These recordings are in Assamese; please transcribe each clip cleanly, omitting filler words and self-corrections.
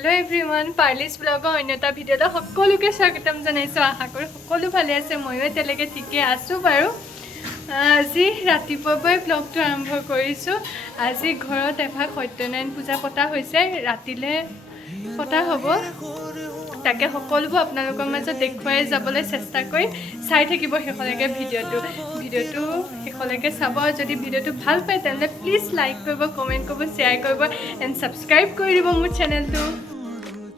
हेलो एवरीवन पार्लिस ब्लॉगर अन्यता भिडिओ सकलोके स्वागतम जानाइছো आशा करो सकलो भाले আছে ময়ো তেলেকে ঠিকে আছো বাৰু আজি ৰাতিপুৱাই ব্লগটো আৰম্ভ কৰিছো আজি ঘৰত এভাগ সত্যনাৰায়ণ পূজা পতা হৈছে ৰাতিলে পতা হ'ব তাকে সকলোবোৰ আপোনালোকৰ মাজত দেখুৱাই যাবলৈ চেষ্টা কৰি চাই থাকিব শেষলৈকে ভিডিঅ'টো শেষলৈকে চাব যদি ভিডিঅ'টো ভাল পায় তেন্তে প্লিজ লাইক কৰিব কমেন্ট কৰিব শ্বেয়াৰ কৰিব এণ্ড সাবস্ক্ৰাইব কৰি দিব মোৰ চেনেলটো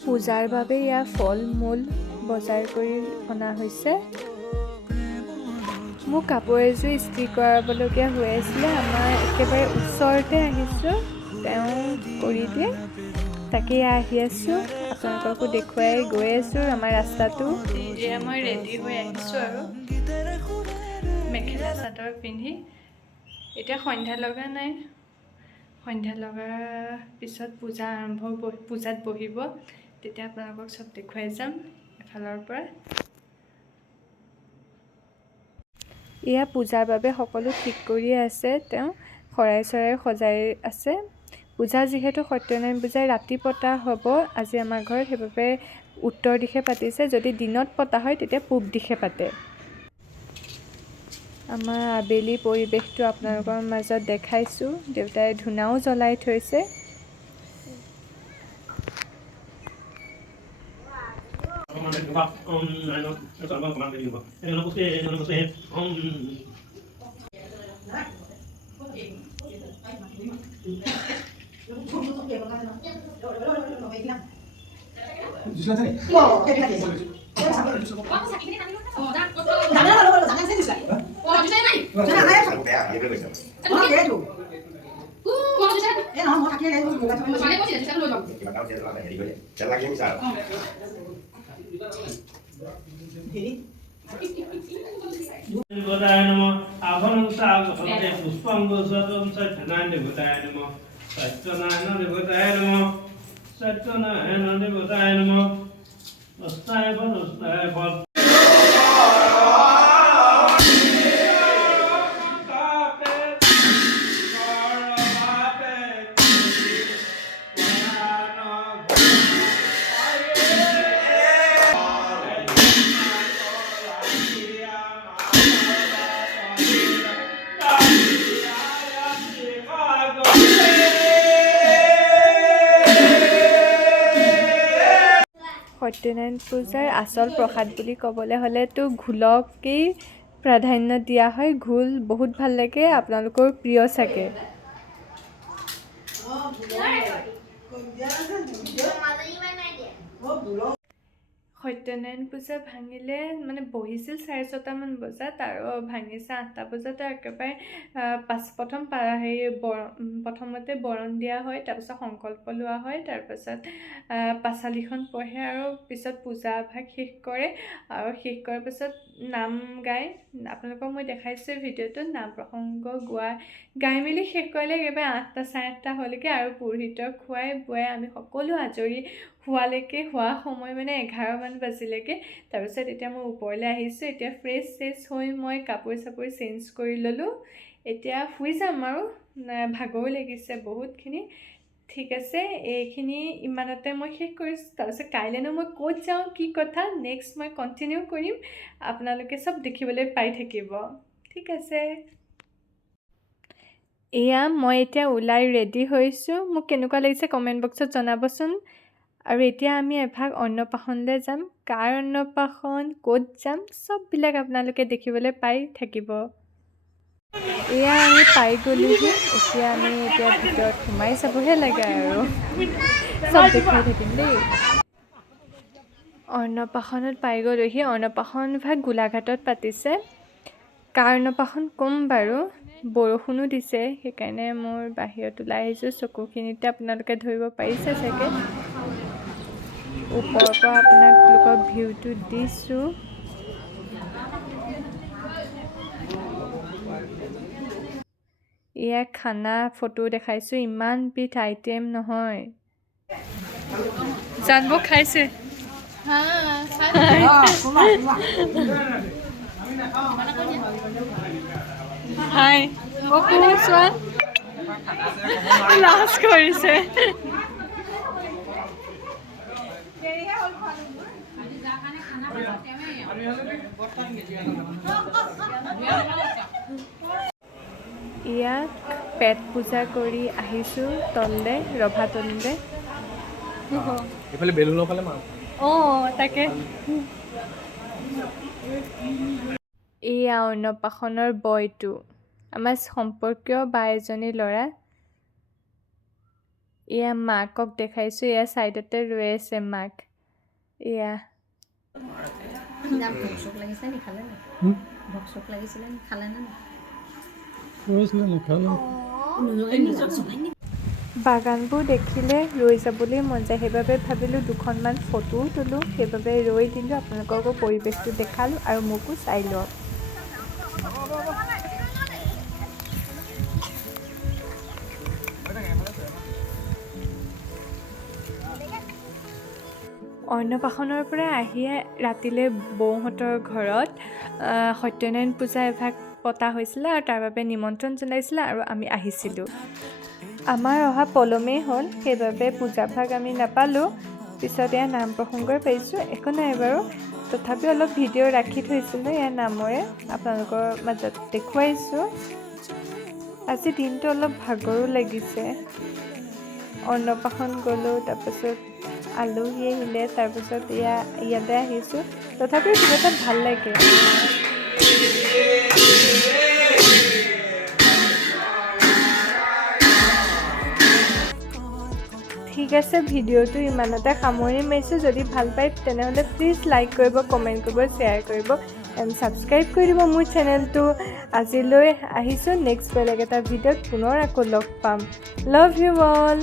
পূজাৰ বাবে ইয়া ফল মূল বজাৰ কৰি অনা হৈছে মোক কাপোৰ এযোৰ ইস্ত্ৰি কৰাবলগীয়া হৈ আছিল আমাৰ একেবাৰে ওচৰতে আহিছোঁ তেওঁ কৰি দিয়ে তাকে আহি আছোঁ আপোনালোককো দেখুৱাই গৈ আছোঁ আমাৰ ৰাস্তাটো এয়া মই ৰেডি হৈ আহিছোঁ আৰু মেখেলা চাদৰ পিন্ধি এতিয়া সন্ধ্যা লগা নাই সন্ধ্যা লগাৰ পিছত পূজা আৰম্ভ পূজাত বহিব তেতিয়া আপোনালোকক সব দেখুৱাই যাম এফালৰ পৰা এয়া পূজাৰ বাবে সকলো ঠিক কৰি আছে তেওঁ শৰাই চৰাই সজাই আছে পূজা যিহেতু সত্যনাৰায়ণ পূজা ৰাতি পতা হ'ব আজি আমাৰ ঘৰত সেইবাবে উত্তৰ দিশে পাতিছে যদি দিনত পতা হয় তেতিয়া পূব দিশে পাতে আমাৰ আবেলি পৰিৱেশটো আপোনালোকৰ মাজত দেখাইছোঁ দেউতাই ধূনাও জ্বলাই থৈছে সত্যনাৰায়ণ পূজাৰ আচল প্ৰসাদ বুলি ক'বলৈ হ'লেতো ঘোলকেই প্ৰাধান্য দিয়া হয় ঘোল বহুত ভাল লাগে আপোনালোকৰ প্ৰিয় চাগে সত্যনাৰায়ণ পূজা ভাঙিলে মানে বহিছিল 6:30 মান বজাত আৰু ভাঙিছে 8টা বজাত একেবাৰে প্ৰথমতে বৰণ দিয়া হয় তাৰপিছত সংকল্প লোৱা হয় তাৰপিছত পাঁচালিখন পঢ়ে আৰু পিছত পূজা ভাগ শেষ কৰে আৰু শেষ কৰাৰ পিছত নাম গায় আপোনালোকক মই দেখাইছোঁ ভিডিঅ'টোত নাম প্ৰসংগ গাই মেলি শেষ কৰিলে একেবাৰে 8টা 8:30 হ'লকৈ আৰু পুৰোহিতক খুৱাই বুৱাই আমি সকলো আজৰি হোৱা সময় মানে 11 মান বাজিলেকে তাৰপিছত এতিয়া মই ওপৰলৈ আহিছোঁ এতিয়া ফ্ৰেছ হৈ মই কাপোৰ চাপোৰ চেঞ্জ কৰি ল'লোঁ এতিয়া শুই যাম আৰু ভাগৰো লাগিছে বহুতখিনি ঠিক আছে এইখিনি ইমানতে মই শেষ কৰিছোঁ তাৰপিছত কাইলৈনো মই ক'ত যাওঁ কি কথা নেক্সট মই কণ্টিনিউ কৰিম আপোনালোকে সব দেখিবলৈ পাই থাকিব ঠিক আছে এয়া মই এতিয়া ওলাই ৰেডি হৈছোঁ মোক কেনেকুৱা লাগিছে কমেণ্ট বক্সত জনাবচোন আৰু এতিয়া আমি এভাগ অন্নপ্ৰাশনলৈ যাম কাৰ অন্নপ্ৰাশন ক'ত যাম সববিলাক আপোনালোকে দেখিবলৈ পাই থাকিব এয়া আমি পাই গ'লোহি এতিয়া আমি ভিতৰত সোমাই চাবহে লাগে আৰু সব দেখাই থাকিম দেই অন্নপ্ৰাশনত পাই গ'লোহি অন্নপ্ৰাশন ভাগ গোলাঘাটত পাতিছে কাৰ অন্নপ্ৰাশন ক'ম বাৰু বৰষুণো দিছে সেইকাৰণে মোৰ বাহিৰত ওলাই আহিছোঁ চকুখিনিতে আপোনালোকে ধৰিব পাৰিছে চাগে ওপৰৰ পৰা আপোনালোকৰ ভিউটো দিছোঁ এয়া খানা ফটো দেখাইছোঁ ইমান বিধ আইটেম নহয় জানব খাইছে হাই চোৱা লাজ কৰিছে ইয়াক পেট পূজা কৰি আহিছোঁ তললে ৰভা তললে এইফালে বেলুনৰ ফালে মাৰ তাকে এয়া অন্নপ্ৰাশনৰ বয়টো আমাৰ সম্পৰ্কীয় বা এজনী ল'ৰা এয়া মাকক দেখাইছোঁ এয়া ছাইডতে ৰৈ আছে মাক এয়া বাগানবোৰ দেখিলে ৰৈ যাবলৈ মন যায় সেইবাবে ভাবিলোঁ দুখনমান ফটোও তোলোঁ সেইবাবে ৰৈ দিলোঁ আপোনালোককো পৰিৱেশটো দেখালোঁ আৰু মোকো চাই লওক অন্নপ্ৰাশনৰ পৰা আহিয়ে ৰাতিলৈ বৌহঁতৰ ঘৰত সত্যনাৰায়ণ পূজা এভাগ পতা হৈছিলে আৰু তাৰ বাবে নিমন্ত্ৰণ জনাইছিলে আৰু আমি আহিছিলোঁ আমাৰ অহা পলমেই হ'ল সেইবাবে পূজাভাগ আমি নাপালোঁ পিছত এয়া নাম প্ৰসংগই পাইছোঁ একো নাই বাৰু তথাপিও অলপ ভিডিঅ' ৰাখি থৈছিলোঁ এয়া নামৰে আপোনালোকৰ মাজত দেখুৱাইছোঁ আজি দিনটো অলপ ভাগৰো লাগিছে অন্নপ্ৰাশন গ'লোঁ তাৰপাছত আলহী আহিলে তাৰপিছত ইয়াতে আহিছোঁ তথাপিও কিবা এটা ভাল লাগে ঠিক আছে ভিডিঅ'টো ইমানতে সামৰি মাৰিছোঁ যদি ভাল পায় তেনেহ'লে প্লিজ লাইক কৰিব কমেণ্ট কৰিব শ্বেয়াৰ কৰিব এণ্ড ছাবস্ক্ৰাইব কৰি দিব মোৰ চেনেলটো আজিলৈ আহিছোঁ নেক্সট বেলেগ এটা ভিডিঅ'ত পুনৰ আকৌ লগ পাম লাভ ইউ অল